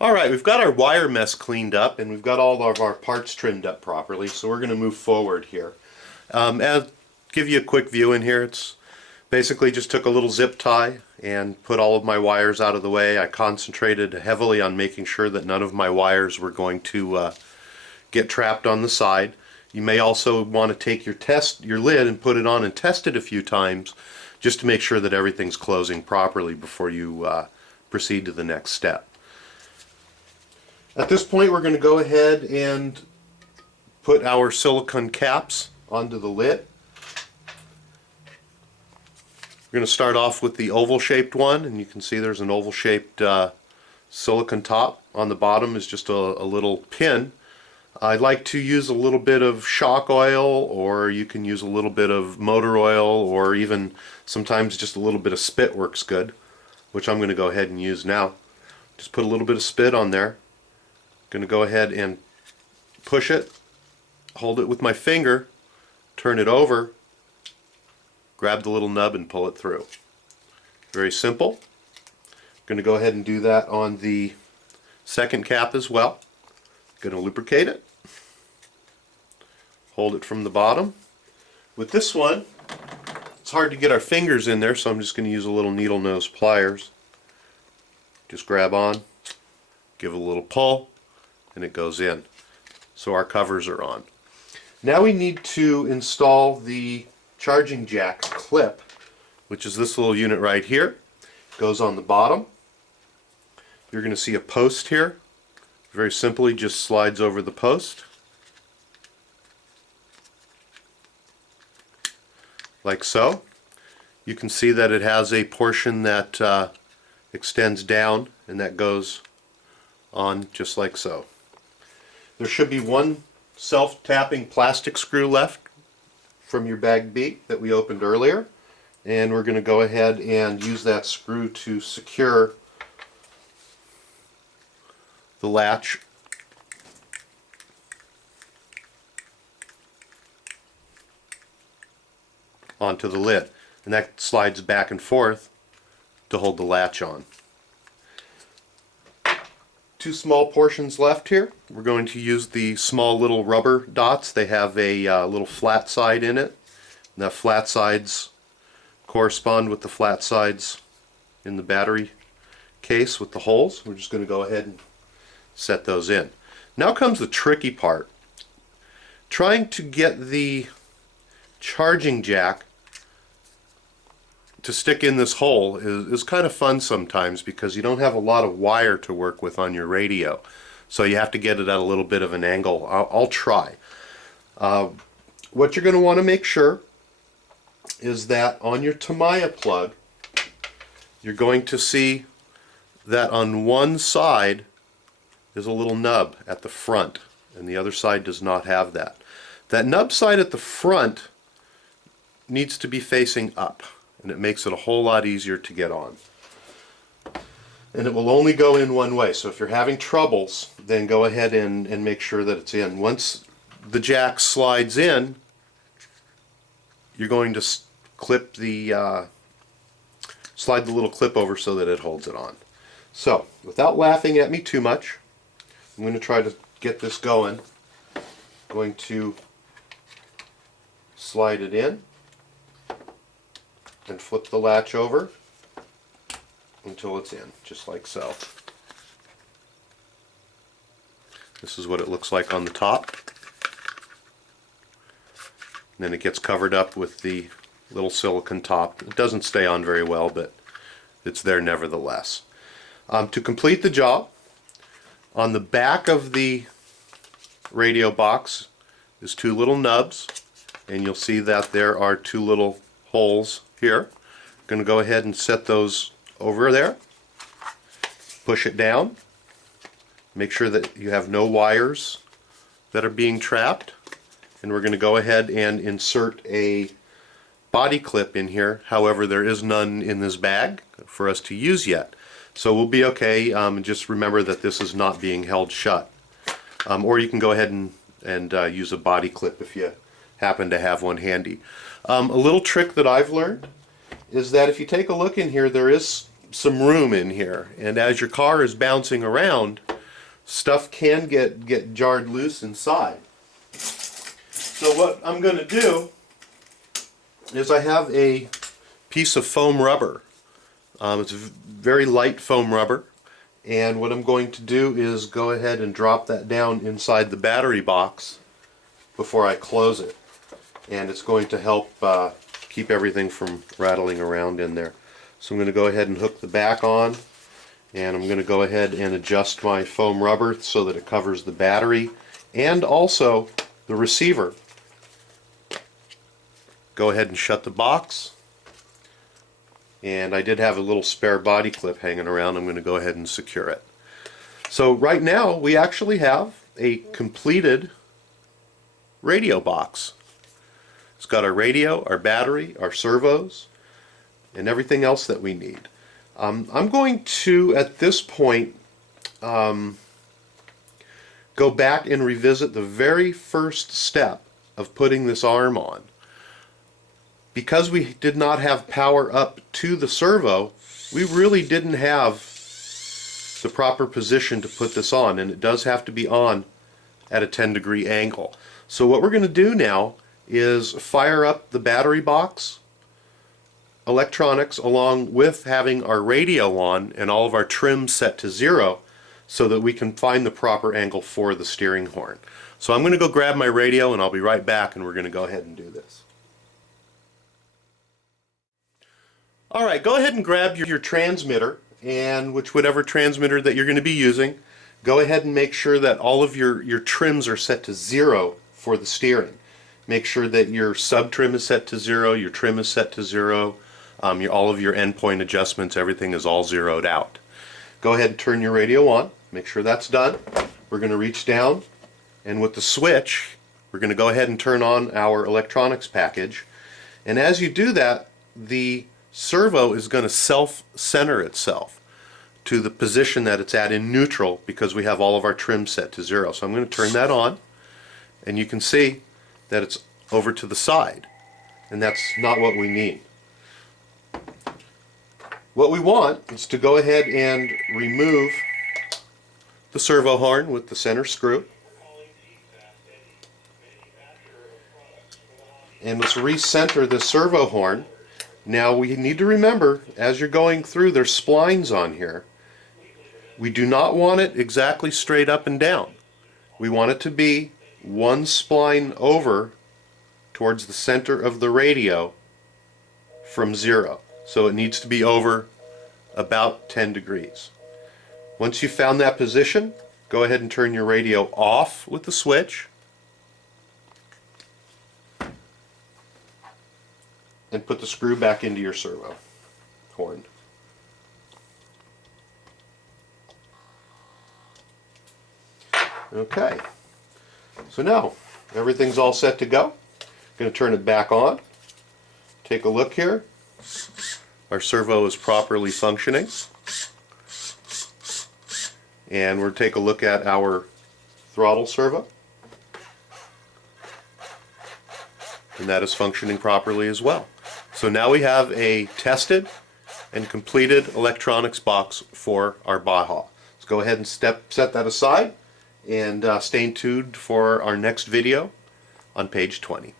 Alright, we've got our wire mess cleaned up and we've got all of our parts trimmed up properly, so we're going to move forward here. I'll give you a quick view in here. It's basically just took a little zip tie and put all of my wires out of the way. I concentrated heavily on making sure that none of my wires were going to get trapped on the side. You may also want to take your lid and put it on and test it a few times just to make sure that everything's closing properly before you proceed to the next step. At this point, we're going to go ahead and put our silicone caps onto the lid. We're going to start off with the oval shaped one, and you can see there's an oval shaped silicone top. On the bottom is just a little pin. I'd like to use a little bit of shock oil, or you can use a little bit of motor oil, or even sometimes just a little bit of spit works good, which I'm going to go ahead and use now. Just put a little bit of spit on there. Going to go ahead and push it, hold it with my finger, turn it over, grab the little nub and pull it through. Very simple. Going to go ahead and do that on the second cap as well. Going to lubricate it, hold it from the bottom. With this one, it's hard to get our fingers in there, so I'm just going to use a little needle nose pliers. Just grab on, give it a little pull, and it goes in. So our covers are on. Now we need to install the charging jack clip, which is this little unit right here. It goes on the bottom. You're going to see a post here. Very simply just slides over the post. Like so. You can see that it has a portion that extends down, and that goes on just like so. There should be one self-tapping plastic screw left from your bag B that we opened earlier, and we're going to go ahead and use that screw to secure the latch onto the lid, and that slides back and forth to hold the latch on. Two small portions left here. We're going to use the small little rubber dots. They have a little flat side in it, and the flat sides correspond with the flat sides in the battery case with the holes. We're just going to go ahead and set those in. Now comes the tricky part. Trying to get the charging jack to stick in this hole is kind of fun sometimes, because you don't have a lot of wire to work with on your radio, so you have to get it at a little bit of an angle. I'll try. What you're going to want to make sure is that on your Tamiya plug, you're going to see that on one side is a little nub at the front, and the other side does not have that. That nub side at the front needs to be facing up, and it makes it a whole lot easier to get on. And it will only go in one way, so if you're having troubles, then go ahead and make sure that it's in. Once the jack slides in, you're going to clip the slide the little clip over so that it holds it on. So, without laughing at me too much, I'm going to try to get this going. I'm going to slide it in and flip the latch over until it's in, just like so. This is what it looks like on the top. And then it gets covered up with the little silicone top. It doesn't stay on very well, but it's there nevertheless. To complete the job, on the back of the radio box is two little nubs, and you'll see that there are two little holes here. I'm going to go ahead and set those over there. Push it down. Make sure that you have no wires that are being trapped. And we're going to go ahead and insert a body clip in here. However, there is none in this bag for us to use yet. So we'll be okay. Just remember that this is not being held shut. Or you can go ahead and use a body clip if you happen to have one handy. A little trick that I've learned is that if you take a look in here, there is some room in here, and as your car is bouncing around, stuff can get jarred loose inside. So what I'm going to do is I have a piece of foam rubber. It's very light foam rubber, and what I'm going to do is go ahead and drop that down inside the battery box before I close it, and it's going to help keep everything from rattling around in there. So I'm going to go ahead and hook the back on, and I'm going to go ahead and adjust my foam rubber so that it covers the battery and also the receiver. Go ahead and shut the box, and I did have a little spare body clip hanging around. I'm going to go ahead and secure it. So right now we actually have a completed radio box. It's got our radio, our battery, our servos, and everything else that we need. I'm going to, at this point, go back and revisit the very first step of putting this arm on. Because we did not have power up to the servo, we really didn't have the proper position to put this on, and it does have to be on at a 10-degree angle. So what we're going to do now is fire up the battery box, electronics, along with having our radio on and all of our trims set to 0 so that we can find the proper angle for the steering horn. So I'm going to go grab my radio and I'll be right back, and we're going to go ahead and do this. Alright, go ahead and grab your transmitter, and whatever transmitter that you're going to be using, go ahead and make sure that all of your trims are set to 0 for the steering. Make sure that your sub trim is set to 0, your trim is set to 0, all of your endpoint adjustments, everything is all zeroed out. Go ahead and turn your radio on, make sure that's done. We're going to reach down, and with the switch, we're going to go ahead and turn on our electronics package. And as you do that, the servo is going to self-center itself to the position that it's at in neutral, because we have all of our trim set to 0. So I'm going to turn that on, and you can see that it's over to the side, and that's not what we need. What we want is to go ahead and remove the servo horn with the center screw, and let's recenter the servo horn. Now we need to remember, as you're going through, there's splines on here. We do not want it exactly straight up and down. We want it to be one spline over towards the center of the radio from 0. So it needs to be over about 10 degrees. Once you've found that position, go ahead and turn your radio off with the switch, and put the screw back into your servo horn. Okay, so now everything's all set to go. Going to turn it back on. Take a look here. Our servo is properly functioning. And we'll take a look at our throttle servo. And that is functioning properly as well. So now we have a tested and completed electronics box for our Baja. Let's go ahead and set that aside, and stay tuned for our next video on page 20.